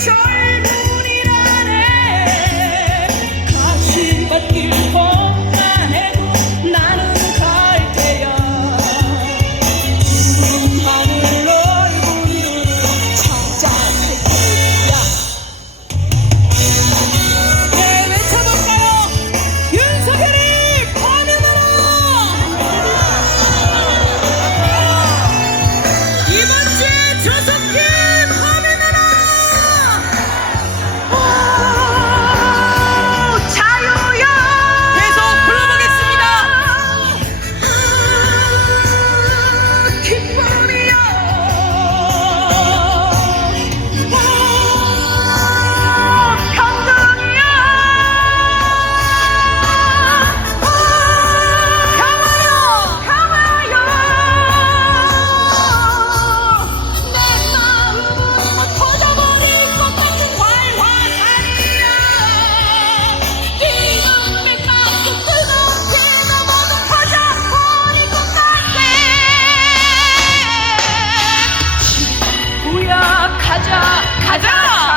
choice. 가자!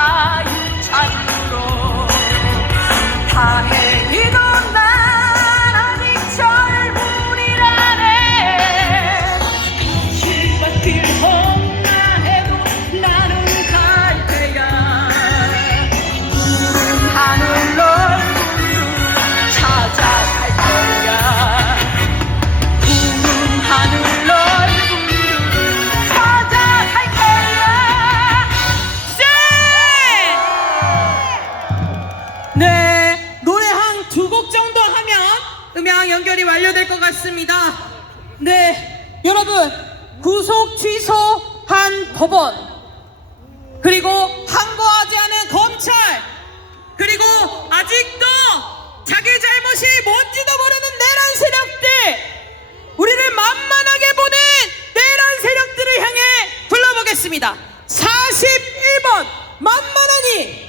연결이 완료될 것 같습니다. 네, 여러분 구속 취소한 법원 그리고 항거하지 않은 검찰 그리고 아직도 자기 잘못이 뭔지도 모르는 내란 세력들 우리를 만만하게 보는 내란 세력들을 향해 불러보겠습니다. 41번 만만하니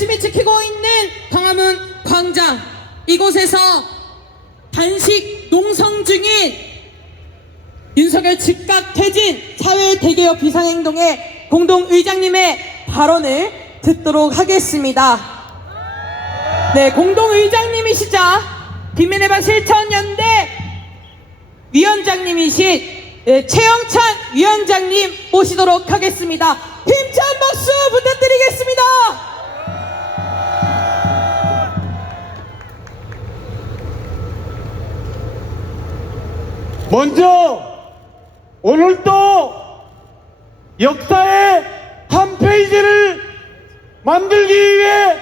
열심히 지키고 있는 광화문 광장 이곳에서 단식 농성 중인 윤석열 즉각 퇴진 사회 대개혁 비상행동의 공동의장님의 발언을 듣도록 하겠습니다. 네, 공동의장님이시자 김민해바 실천연대 위원장님이신 네, 최영찬 위원장님 모시도록 하겠습니다. 힘차! 먼저 오늘도 역사의 한 페이지를 만들기 위해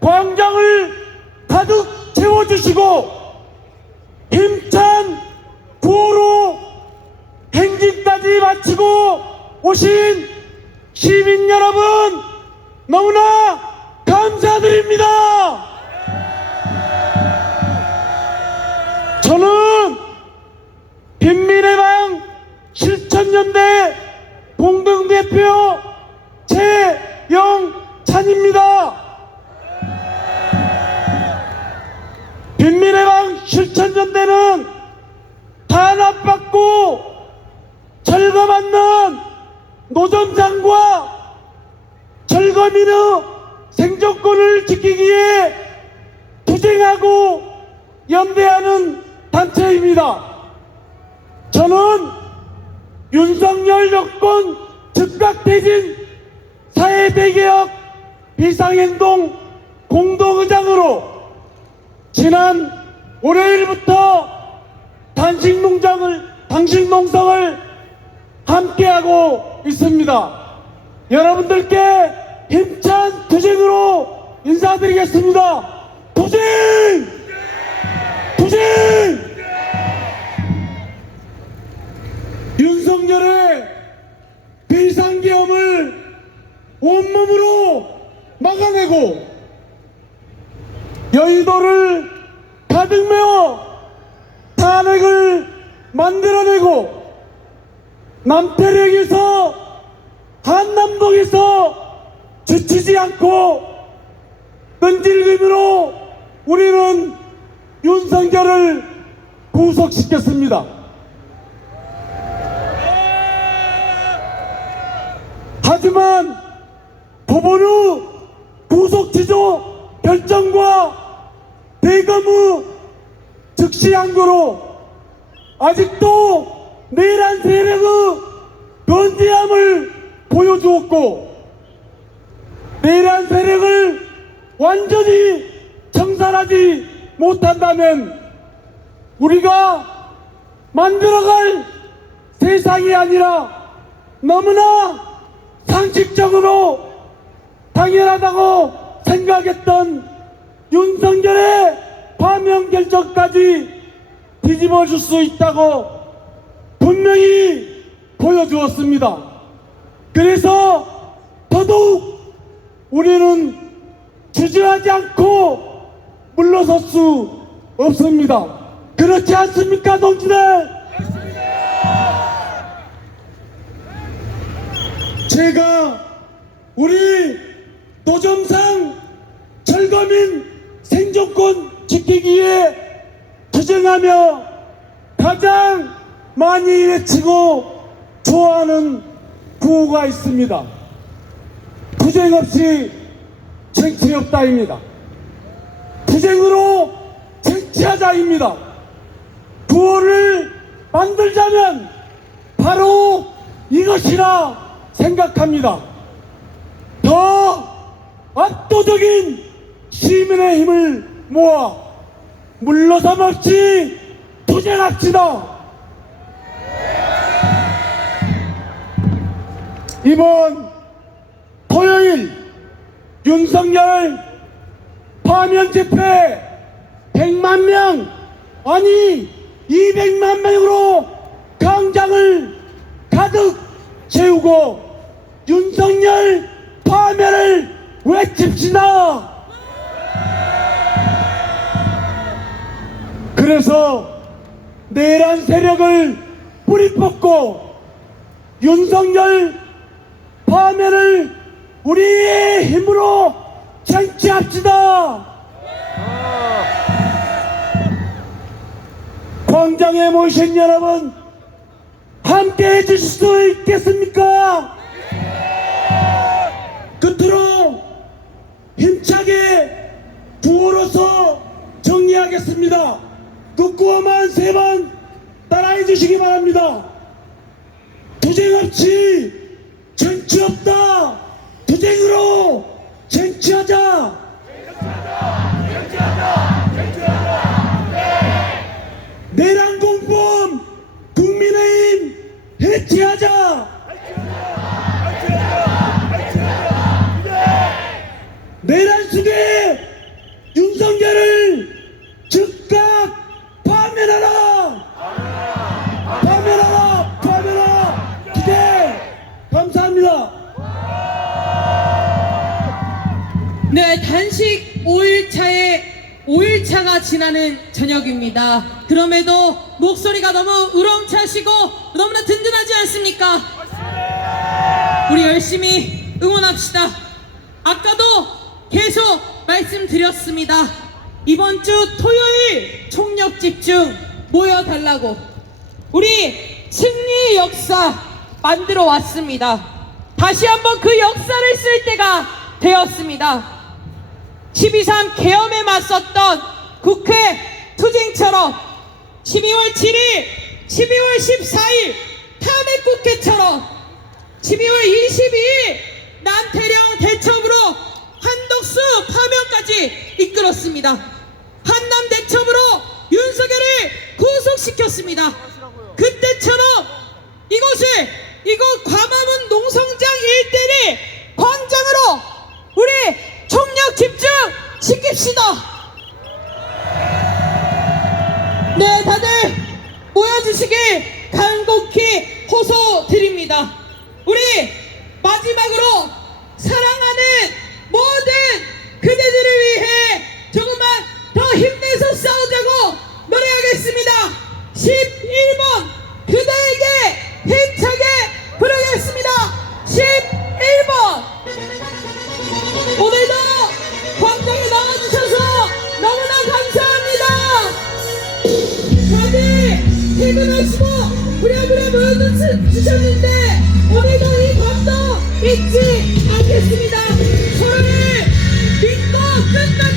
광장을 가득 채워주시고 힘찬 구호로 행진까지 마치고 오신 시민 여러분 너무나 감사드립니다. 연대하는 단체입니다. 저는 윤석열 정권 즉각 대진 사회대개혁 비상행동 공동의장으로 지난 월요일부터 단식농장을 당식농성을 함께하고 있습니다. 여러분들께 힘찬 투쟁으로 인사드리겠습니다. 투쟁! 투쟁! 윤석열의 비상계엄을 온몸으로 막아내고 여의도를 가득 메워 탄핵을 만들어내고 남태령에서 한남동에서 지치지 않고 끈질김으로 우리는 윤석열을 구속시켰습니다. 하지만 법원 후 구속 취소 결정과 대검 후 즉시 항고로 아직도 내란 세력의 변제함을 보여주었고 내란 세력을 완전히 청산하지 못한다면 우리가 만들어갈 세상이 아니라 너무나 상식적으로 당연하다고 생각했던 윤석열의 파면 결정까지 뒤집어 줄 수 있다고 분명히 보여주었습니다. 그래서 더더욱 우리는 주저하지 않고 물러설 수 없습니다. 그렇지 않습니까, 동지들? 제가 우리 노점상 철거민 생존권 지키기에 투쟁하며 가장 많이 외치고 좋아하는 구호가 있습니다. 투쟁 없이 정치 없다입니다. 투쟁으로 정치하자입니다. 구호를 만들자면 바로 이것이라 생각합니다. 더 압도적인 시민의 힘을 모아 없이 투쟁합시다. 이번 토요일 윤석열 파면 집회 100만 명 아니 200만 명으로 광장을 가득 채우고 윤석열 파면을 외칩시다. 그래서 내란 세력을 뿌리 뽑고 윤석열 파면을 우리의 힘으로 쟁취합시다. 광장에 모신 여러분 함께 해주실 수 있겠습니까? 끝으로 힘차게 구호로서 정리하겠습니다. 그 구호만 세 번 따라해 주시기 바랍니다. 투쟁 없이 정치 없다. 투쟁으로 정치하자. 내란 공범 국민의힘 해체하자. 내란 수계 윤석열을 지나는 저녁입니다. 그럼에도 목소리가 너무 우렁차시고 너무나 든든하지 않습니까? 우리 열심히 응원합시다. 아까도 계속 말씀드렸습니다. 이번 주 토요일 총력 집중 모여달라고. 우리 승리의 역사 만들어 왔습니다. 다시 한번 그 역사를 쓸 때가 되었습니다. 12.3 계엄에 맞섰던 국회 투쟁처럼 12월 7일, 12월 14일 탄핵 국회처럼 12월 22일 남태령 대첩으로 한덕수 파면까지 이끌었습니다. 한남 대첩으로 윤석열을 구속시켰습니다. 그때처럼 이곳을 이곳 과만 퇴근하시고 부랴부랴 모여주셨는데 오늘도 이 밤도 잊지 않겠습니다. 저를 믿고 끝나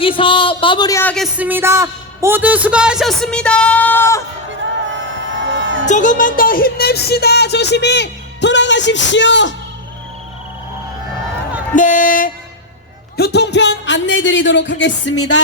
여기서 마무리하겠습니다. 모두 수고하셨습니다. 조금만 더 힘냅시다. 조심히 돌아가십시오. 네. 교통편 안내 드리도록 하겠습니다.